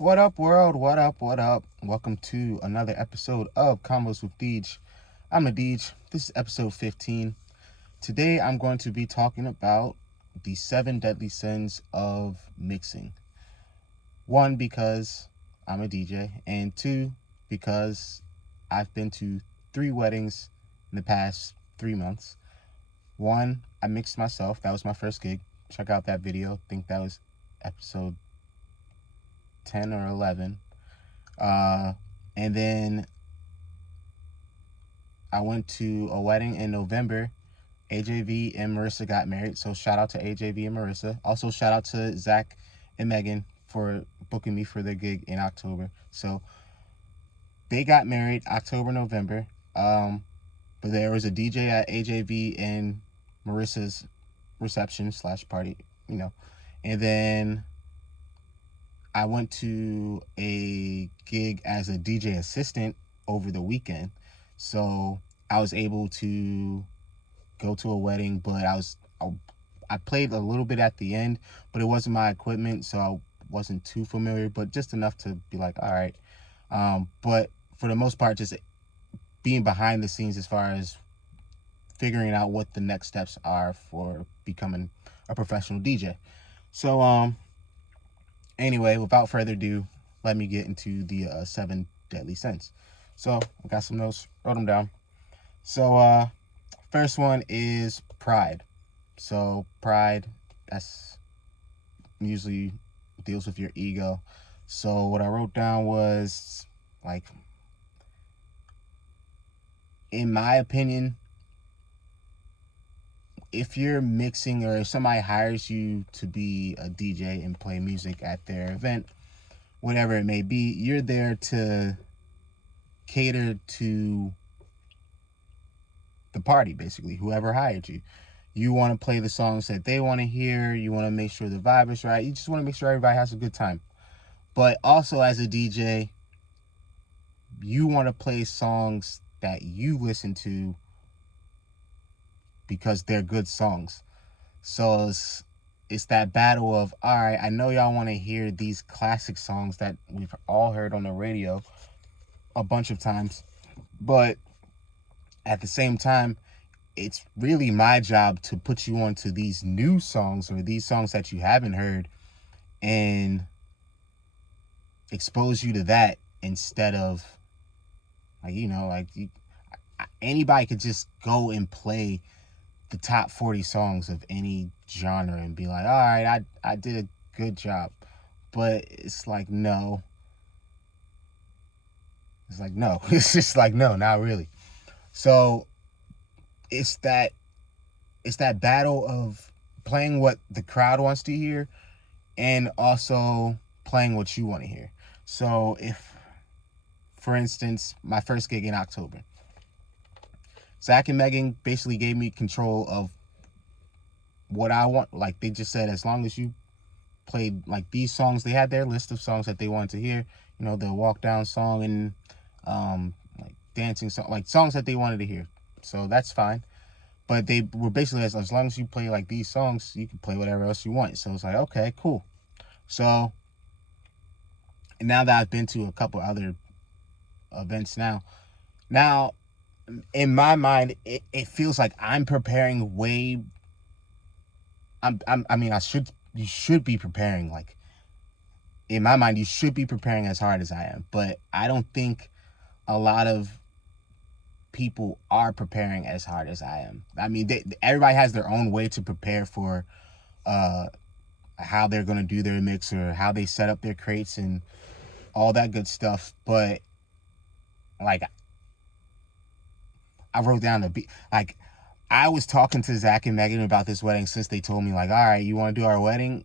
What up, world? What up? What up? Welcome to another episode of Convos with Deej. I'm a Deej. This is episode 15. Today, I'm going to be talking about the 7 deadly sins of mixing. One, because I'm a DJ, and two, because I've been to 3 weddings in the past 3 months. One, I mixed myself. That was my first gig. Check out that video. I think that was episode 10 or 11. And then I went to a wedding in November. AJV and Marissa got married. So shout out to AJV and Marissa. Also shout out to Zach and Megan for booking me for their gig in October. So they got married October, November. But there was a DJ at AJV and Marissa's reception / party, And then I went to a gig as a DJ assistant over the weekend. So I was able to go to a wedding, but I played a little bit at the end, but it wasn't my equipment, so I wasn't too familiar, but just enough to be like, all right. But for the most part, just being behind the scenes as far as figuring out what the next steps are for becoming a professional DJ. So anyway, without further ado, let me get into the 7 deadly sins. So I got some notes, wrote them down. So first one is pride. So pride, that's usually deals with your ego. So what I wrote down was, like, in my opinion, if you're mixing or if somebody hires you to be a DJ and play music at their event, whatever it may be, you're there to cater to the party, basically, whoever hired you. You want to play the songs that they want to hear. You want to make sure the vibe is right. You just want to make sure everybody has a good time. But also, as a DJ, you want to play songs that you listen to because they're good songs. So it's that battle of, all right, I know y'all want to hear these classic songs that we've all heard on the radio a bunch of times, but at the same time, it's really my job to put you onto these new songs or these songs that you haven't heard and expose you to that instead of, anybody could just go and play the top 40 songs of any genre and be like, all right, I did a good job. But it's like, no. It's like, no. It's just like, no, not really. So it's that battle of playing what the crowd wants to hear and also playing what you want to hear. So if, for instance, my first gig in October, Zach and Megan basically gave me control of what I want. Like, they just said, as long as you played like these songs, they had their list of songs that they wanted to hear. The walk down song and like dancing song, like songs that they wanted to hear. So that's fine. But they were basically, as long as you play like these songs, you can play whatever else you want. So it's like, okay, cool. So now that I've been to a couple other events now in my mind, it feels like I'm preparing way. You should be preparing, like, in my mind, you should be preparing as hard as I am. But I don't think a lot of people are preparing as hard as I am. I mean, everybody has their own way to prepare for how they're going to do their mix or how they set up their crates and all that good stuff. But, like, I wrote down like, I was talking to Zach and Megan about this wedding since they told me, like, all right, you want to do our wedding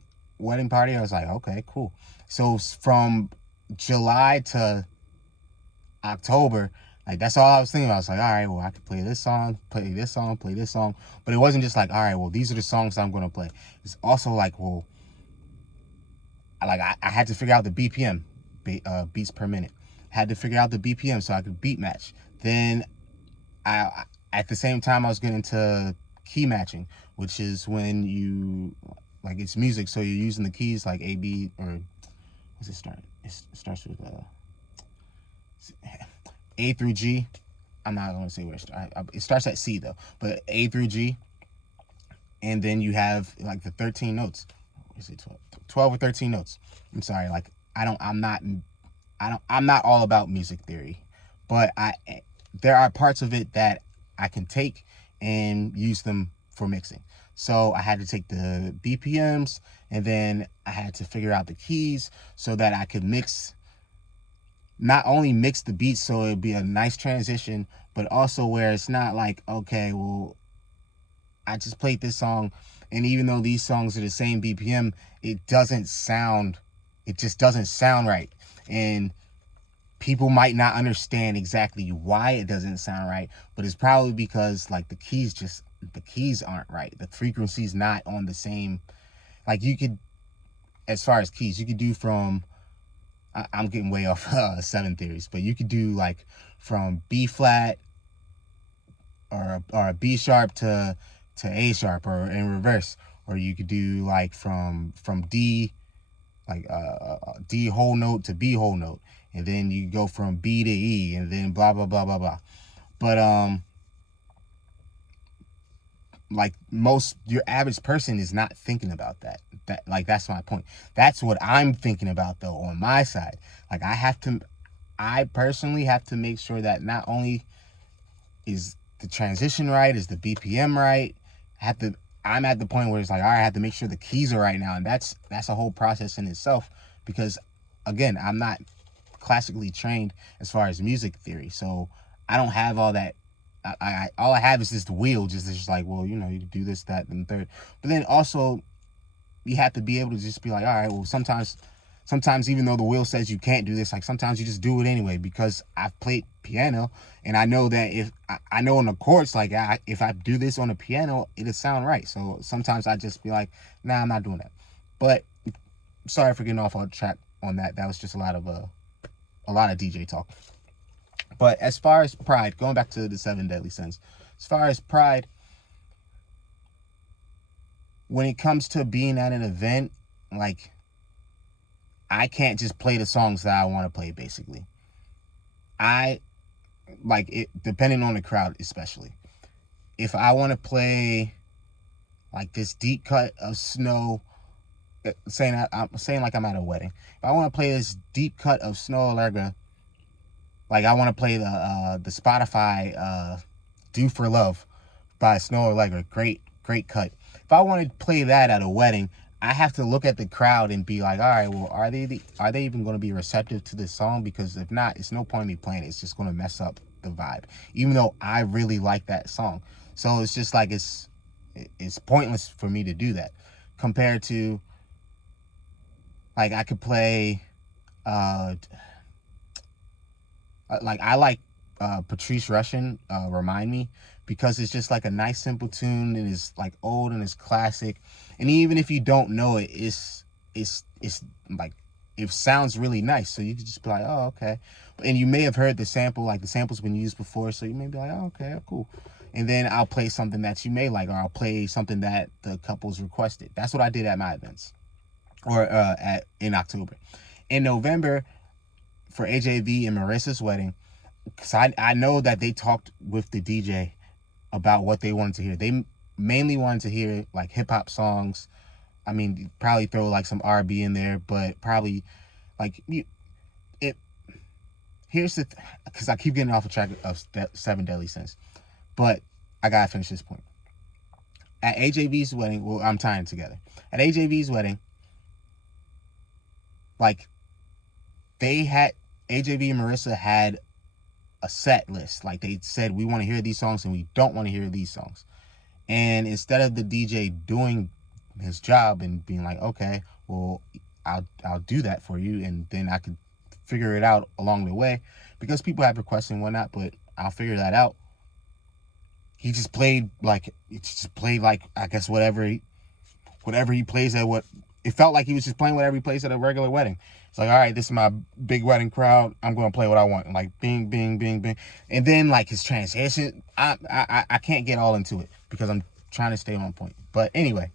party? I was like, okay, cool. So from July to October, like, that's all I was thinking about. I was like, all right, well, I could play this song, play this song, play this song. But it wasn't just like, all right, well, these are the songs I'm going to play. It's also like, well, I had to figure out the BPM, beats per minute. Had to figure out the BPM so I could beat match. Then at the same time, I was getting into key matching, which is when you, like, it's music, so you're using the keys like A, B, or What's it start? It starts with A through G. I'm not going to say where it starts. It starts at C though, but A through G, and then you have like the 13 notes. Is it 12 or 13 notes? I'm sorry. Like I'm not all about music theory, but there are parts of it that I can take and use them for mixing. So I had to take the BPMs, and then I had to figure out the keys so that I could not only mix the beats so it'd be a nice transition, but also where it's not like, okay, well, I just played this song, and even though these songs are the same BPM, it just doesn't sound right. And people might not understand exactly why it doesn't sound right, but it's probably because like the keys aren't right. The frequency's not on the same. Like you could, as far as keys, you could do from, I'm getting way off seven theories, but you could do like from B flat or a B sharp to A sharp, or in reverse, or you could do like from D, like D whole note to B whole note, and then you go from B to E, and then blah blah blah blah blah. But like your average person is not thinking about that. That's my point. That's what I'm thinking about though on my side. Like I personally have to make sure that not only is the transition right, is the BPM right, I'm at the point where it's like, all right, I have to make sure the keys are right now, and that's a whole process in itself, because again, I'm not classically trained as far as music theory, so I don't have all that. All I have is this wheel, just like, well, you can do this, that, and third. But then also, you have to be able to just be like, all right, well, sometimes even though the wheel says you can't do this, like sometimes you just do it anyway, because I've played piano and I know that if I know in the chords, like if I do this on the piano, it'll sound right. So sometimes I just be like, nah, I'm not doing that. But sorry for getting off on track on that. That was just a lot of DJ talk. But as far as pride, going back to the 7 deadly sins, as far as pride, when it comes to being at an event, like, I can't just play the songs that I want to play, basically. I like it, depending on the crowd, especially. If I want to play like this deep cut of Snow, I'm saying like I'm at a wedding. If I want to play this deep cut of Snow Allegra, like I want to play the Spotify "Do for Love" by Snow Allegra, great cut. If I want to play that at a wedding, I have to look at the crowd and be like, all right, well, are they even going to be receptive to this song? Because if not, it's no point in me playing it. It's just going to mess up the vibe, even though I really like that song. So it's just like it's pointless for me to do that, compared to like I could play like I like Patrice Rushen, Remind Me, because it's just like a nice simple tune, and it's like old and it's classic, and even if you don't know it, it's like it sounds really nice, so you can just be like, oh, okay. And you may have heard the sample, like the sample's been used before, so you may be like, oh, okay, cool. And then I'll play something that you may like, or I'll play something that the couple's requested. That's what I did at my events, or in October. In November, for AJV and Marissa's wedding, because I know that they talked with the DJ about what they wanted to hear. They mainly wanted to hear like hip hop songs. I mean, probably throw like some R&B in there, but probably like it. Here's the, because I keep getting off a track of 7 deadly sins, but I gotta finish this point. At AJV's wedding, well, I'm tying it together. At AJV's wedding, like AJV and Marissa had a set list. Like they said, we want to hear these songs and we don't want to hear these songs. And instead of the DJ doing his job and being like, okay, well, I'll do that for you, and then I could figure it out along the way, because people have requests and whatnot, but I'll figure that out. He just played like I guess whatever he plays at what. It felt like he was just playing whatever he plays at a regular wedding. It's like, all right, this is my big wedding crowd. I'm going to play what I want. Like, bing, bing, bing, bing. And then, like, his transition, I can't get all into it because I'm trying to stay on point. But anyway,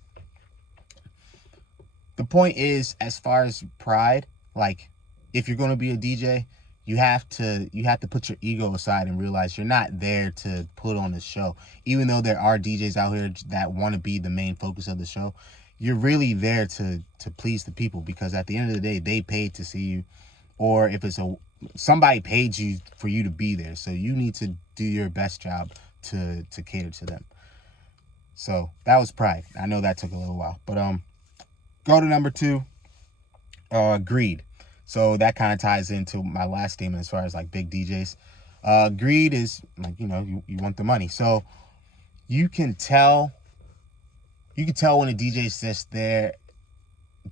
the point is, as far as pride, Like, if you're going to be a DJ, you have to put your ego aside and realize you're not there to put on a show. Even though there are DJs out here that want to be the main focus of the show, you're really there to please the people, because at the end of the day, they paid to see you, or if it's somebody paid you for you to be there, so you need to do your best job to cater to them. So that was Pride. I know that took a little while, but go to number 2, Greed. So that kind of ties into my last statement as far as like big DJs. Greed is like, you want the money. So you can tell when a DJ is just there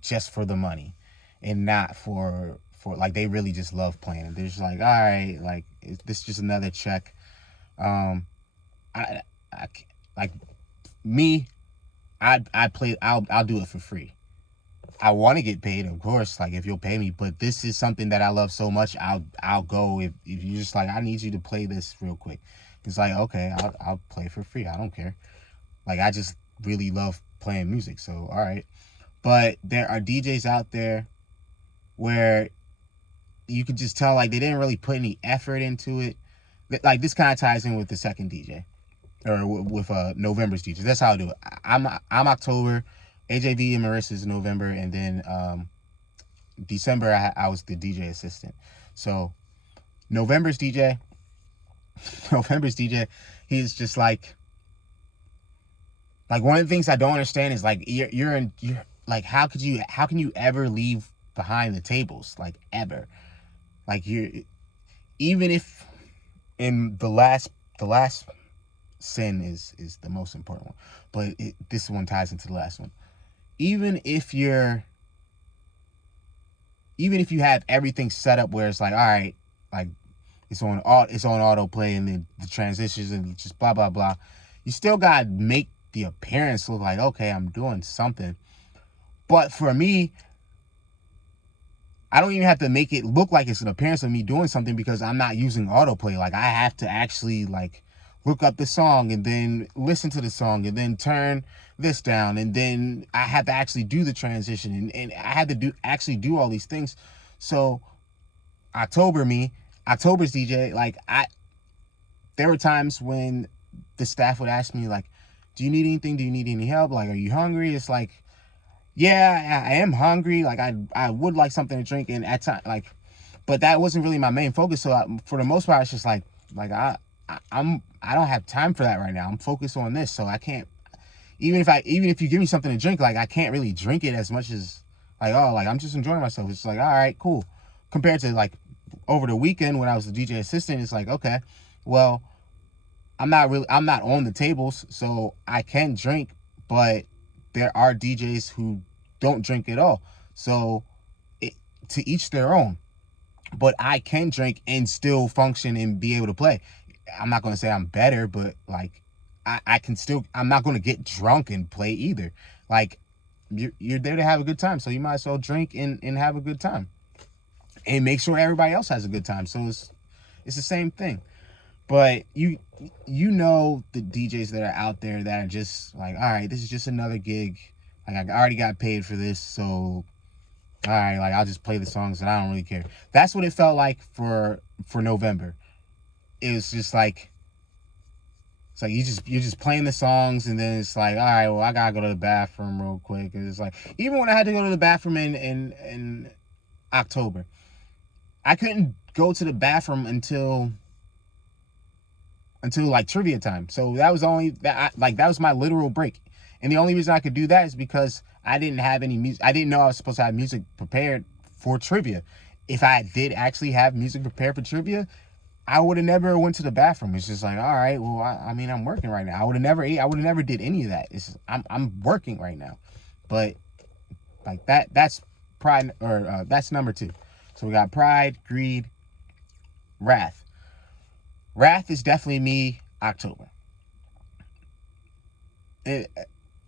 just for the money and not for like, they really just love playing. They're just like, all right, like, this is just another check. I like me, I'll do it for free. I want to get paid, of course, like if you'll pay me, but this is something that I love so much. I'll go if you're just like, I need you to play this real quick. It's like, okay, I'll play for free. I don't care. Like, I just really love playing music. So, all right. But there are DJs out there where you could just tell, like, they didn't really put any effort into it. Like, this kind of ties in with the second DJ, or with November's DJ. That's how I do it. I'm October, AJV and Marissa's November, and then December I was the DJ assistant. So November's DJ, he's just like one of the things I don't understand is like, you're like, how can you ever leave behind the tables, like, ever? Like, even if in the last sin is the most important one, but this one ties into the last one. Even if you have everything set up where it's like, all right, like, it's on autoplay, and then the transitions and just blah blah blah, you still gotta make the appearance look like, okay, I'm doing something. But for me, I don't even have to make it look like it's an appearance of me doing something, because I'm not using autoplay. Like, I have to actually, like, look up the song and then listen to the song and then turn this down, and then I have to actually do the transition, and I had to actually do all these things. So October's DJ, like, there were times when the staff would ask me, like, do you need anything? Do you need any help? Like, are you hungry? It's like, yeah, I am hungry. Like, I would like something to drink, and at time, like, but that wasn't really my main focus. So for the most part, it's just like I don't have time for that right now. I'm focused on this, so I can't. Even if you give me something to drink, like, I can't really drink it as much as, like, oh, like, I'm just enjoying myself. It's like, all right, cool. Compared to, like, over the weekend when I was the DJ assistant, it's like, okay, well, I'm not on the tables, so I can drink, but there are DJs who don't drink at all. So to each their own. But I can drink and still function and be able to play. I'm not going to say I'm better, but, like, I can still, I'm not going to get drunk and play either. Like, you're there to have a good time, so you might as well drink and have a good time. And make sure everybody else has a good time. So it's the same thing. But you know the DJs that are out there that are just like, all right, this is just another gig. Like, I already got paid for this, so all right, like, I'll just play the songs and I don't really care. That's what it felt like for November. It was just like, it's like you're just playing the songs, and then it's like, all right, well, I gotta go to the bathroom real quick. And it's like, even when I had to go to the bathroom in October, I couldn't go to the bathroom until like trivia time. So that was that was my literal break. And the only reason I could do that is because I didn't have any music. I didn't know I was supposed to have music prepared for trivia. If I did actually have music prepared for trivia, I would have never went to the bathroom. It's just like, all right, well, I mean, I'm working right now. I would have never ate. I would have never did any of that. It's just, I'm working right now. But like that's Pride, or that's number 2. So we got Pride, Greed, Wrath. Wrath is definitely me, October.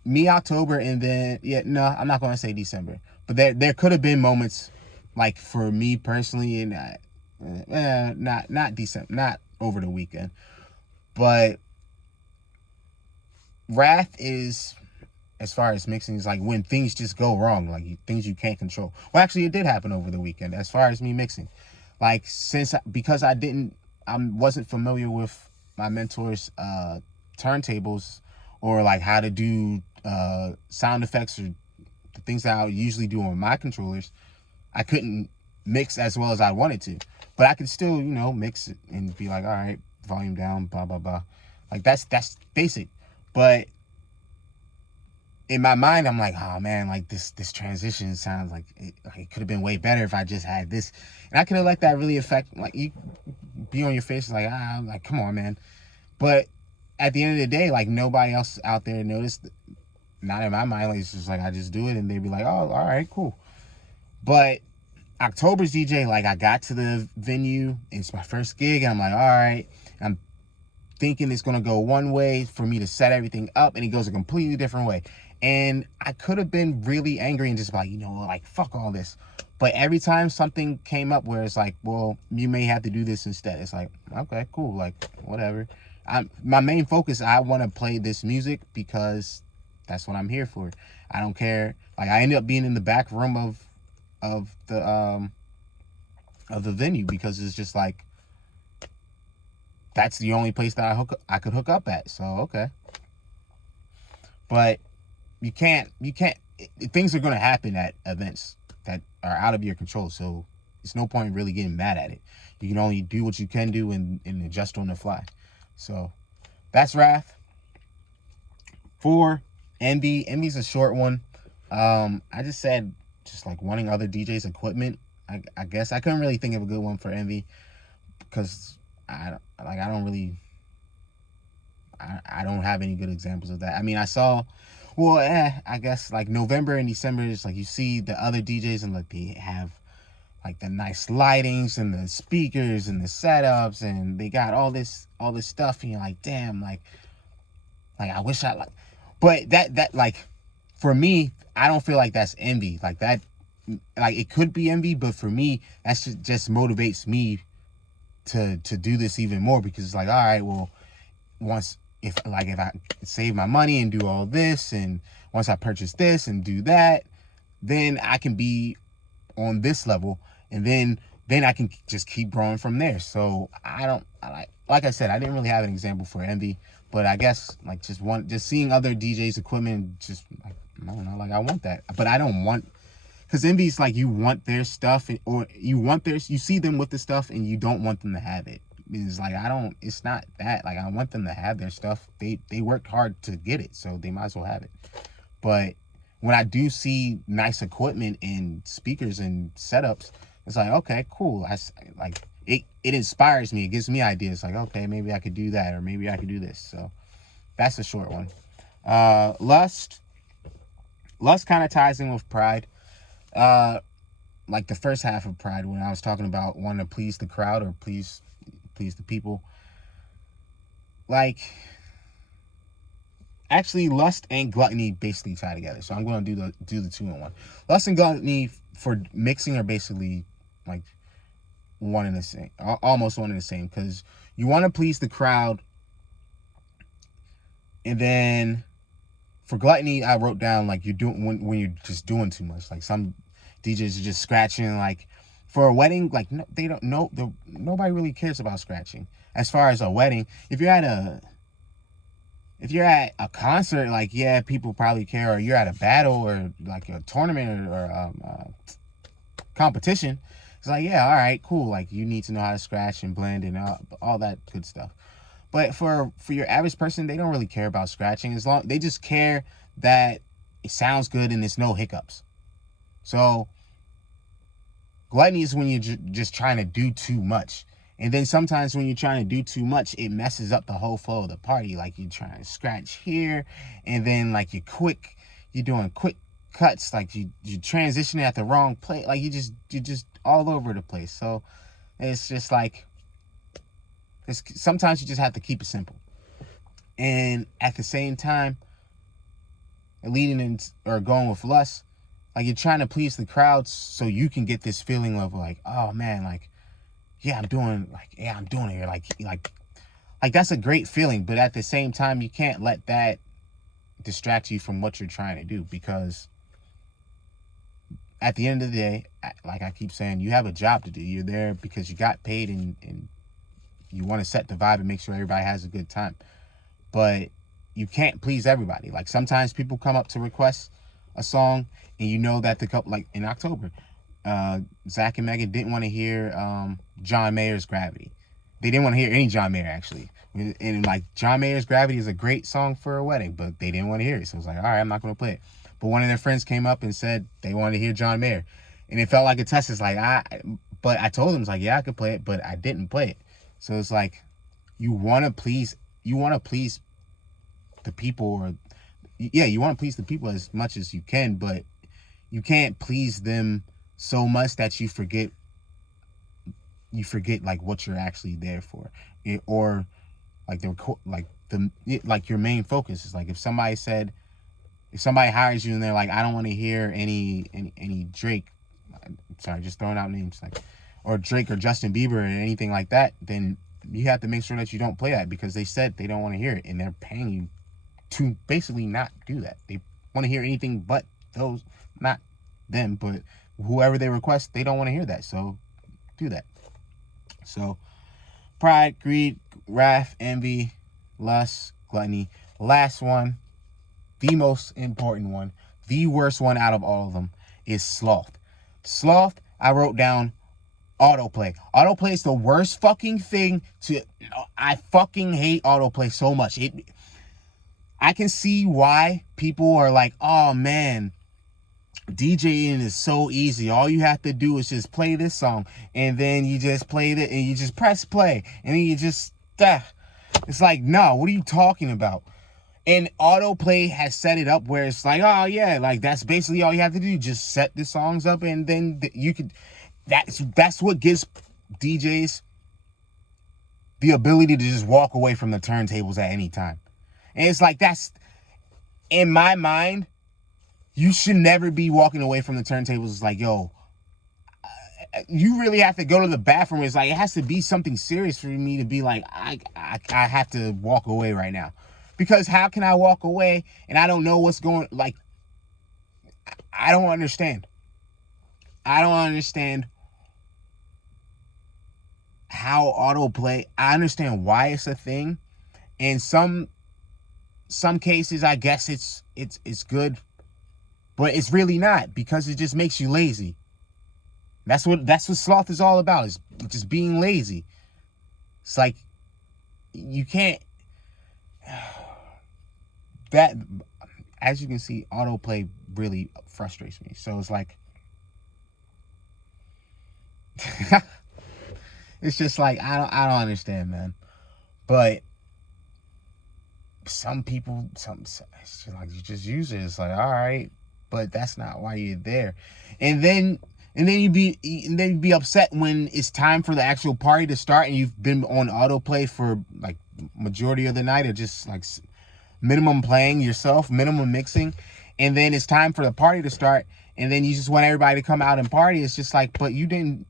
Me, October, and then, no, I'm not going to say December. But there could have been moments, like, for me personally, and not December, not over the weekend. But Wrath is as far as mixing is like when things just go wrong, like things you can't control. Well, actually, it did happen over the weekend as far as me mixing. Like because I wasn't familiar with my mentor's turntables or like how to do sound effects or the things that I would usually do on my controllers. I couldn't mix as well as I wanted to, but I could still, mix it and be like, all right, volume down, blah blah blah. Like that's basic, but in my mind, I'm like, oh man, like this transition sounds like it could have been way better if I just had this, and I could have let that really affect, like, you be on your face like, like come on, man. But at the end of the day, like nobody else out there noticed. Not in my mind. Like, it's just like I just do it, and they'd be like, oh, all right, cool. But October's DJ, like I got to the venue, and it's my first gig, and I'm like, all right, I'm thinking it's gonna go one way for me to set everything up, and it goes a completely different way. And I could have been really angry and just like, like fuck all this. But every time something came up where it's like, well, you may have to do this instead, it's like, okay, cool, like whatever. My main focus, I want to play this music because that's what I'm here for. I don't care. Like I ended up being in the back room of the venue because it's just like that's the only place that I could hook up at. So okay. But you can't things are going to happen at events that are out of your control, so it's no point really getting mad at it. You can only do what you can do and adjust on the fly. So that's Wrath. 4, Envy. Envy's a short one. I just said just like wanting other DJs equipment. I guess I couldn't really think of a good one for Envy because I don't have any good examples of that. I mean, I saw, I guess like November and December is like you see the other DJs and like they have like the nice lightings and the speakers and the setups and they got all this stuff and you're like, damn, like I wish I like, but that like for me, I don't feel like that's envy. Like that, like it could be envy, but for me, that's just motivates me to do this even more because it's like, all right, well, if I save my money and do all this, and once I purchase this and do that, then I can be on this level, and then I can just keep growing from there. So like I said, I didn't really have an example for envy, but I guess like just seeing other DJs equipment, just like I don't know, like I want that, but I don't want, because envy's like you want their stuff or you see them with the stuff and you don't want them to have it. It's like it's not that, like I want them to have their stuff. They worked hard to get it, so they might as well have it. But when I do see nice equipment and speakers and setups, it's like, okay, cool. It inspires me. It gives me ideas. Like, okay, maybe I could do that, or maybe I could do this. So that's a short one. Lust kind of ties in with Pride. Like the first half of Pride, when I was talking about wanting to please the crowd or please the people. Like, actually, lust and gluttony basically tie together. So I'm going to do the 2-in-1. Lust and gluttony for mixing are basically like one and the same, almost one and the same, because you want to please the crowd, and then for gluttony, I wrote down like you're doing when you're just doing too much. Like some DJs are just scratching. Like for a wedding, like no, they don't know. Nobody really cares about scratching. As far as a wedding, if you're at a concert, like yeah, people probably care. Or you're at a battle or like a tournament or competition. It's like, yeah, all right, cool. Like you need to know how to scratch and blend and all that good stuff. But for your average person, they don't really care about scratching. They just care that it sounds good and there's no hiccups. So gluttony is when you're just trying to do too much. And then sometimes when you're trying to do too much, it messes up the whole flow of the party. Like you're trying to scratch here, and then like you're doing quick cuts, like you transitioning at the wrong place. Like you're just all over the place. So it's just like, sometimes you just have to keep it simple. And at the same time, leading in or going with lust, like you're trying to please the crowds so you can get this feeling of like, oh man, like, I'm doing it. Like that's a great feeling. But at the same time, you can't let that distract you from what you're trying to do, because at the end of the day, like I keep saying, you have a job to do. You're there because you got paid, and you want to set the vibe and make sure everybody has a good time. But you can't please everybody. Like, sometimes people come up to request a song, and you know that the couple, like in October, Zach and Megan didn't want to hear John Mayer's Gravity. They didn't want to hear any John Mayer, actually. And like, John Mayer's Gravity is a great song for a wedding, but they didn't want to hear it. So I was like, all right, I'm not going to play it. But one of their friends came up and said they wanted to hear John Mayer. And it felt like a test. It's like, but I told them, it's like, yeah, I could play it, but I didn't play it. So it's like, you want to please the people, or yeah, you want to please the people as much as you can, but you can't please them so much that you forget like what you're actually there for, or like your main focus is like, if somebody hires you and they're like, I don't want to hear any Drake, sorry, just throwing out names, like, or Drake or Justin Bieber or anything like that, then you have to make sure that you don't play that, because they said they don't want to hear it, and they're paying you to basically not do that. They want to hear anything but those, not them, but whoever they request, they don't want to hear that. So do that. So pride, greed, wrath, envy, lust, gluttony. Last one, the most important one, the worst one out of all of them, is sloth. Sloth, I wrote down autoplay. Autoplay is the worst fucking thing I fucking hate autoplay so much. I can see why people are like, oh man, DJing is so easy. All you have to do is just play this song, and then you just play it, and you just press play, and then you just, it's like, no, what are you talking about? And autoplay has set it up where it's like, oh yeah, like that's basically all you have to do. Just set the songs up, and then you could, that's what gives DJs the ability to just walk away from the turntables at any time. And it's like, that's, in my mind, you should never be walking away from the turntables. It's like, yo, you really have to go to the bathroom. It's like, it has to be something serious for me to be like, I have to walk away right now. Because how can I walk away and I don't know what's going, like, I don't understand. I don't understand how autoplay, I understand why it's a thing. In some cases, I guess it's good, but it's really not, because it just makes you lazy. That's what sloth is all about, is just being lazy. It's like, you can't, that, as you can see, autoplay really frustrates me. So it's like, it's just like, I don't understand, man. But some people, it's just like, you just use it. It's like, all right, but that's not why you're there. And then you'd be upset when it's time for the actual party to start, and you've been on autoplay for like majority of the night, or just like minimum playing yourself, minimum mixing, and then it's time for the party to start, and then you just want everybody to come out and party. It's just like, but you didn't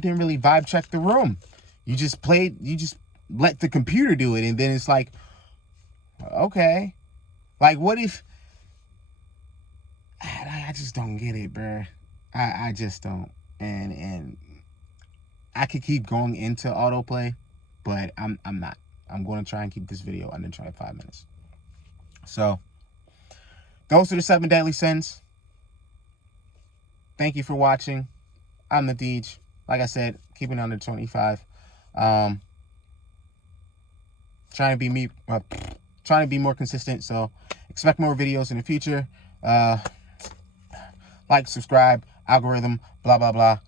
really vibe check the room. You just let the computer do it. And then it's like, okay, like, what if, I just don't get it, bro. I just don't. And I could keep going into autoplay, but I'm not. I'm going to try and keep this video under 25 minutes. So those are the 7 deadly sins. Thank you for watching. I'm the Deej. Like I said, keeping under 25. Trying to be more consistent. So expect more videos in the future. Like, subscribe, algorithm, blah blah blah.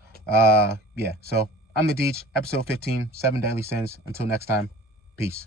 Yeah. So I'm the Deej. Episode 15, 7 deadly sins. Until next time, peace.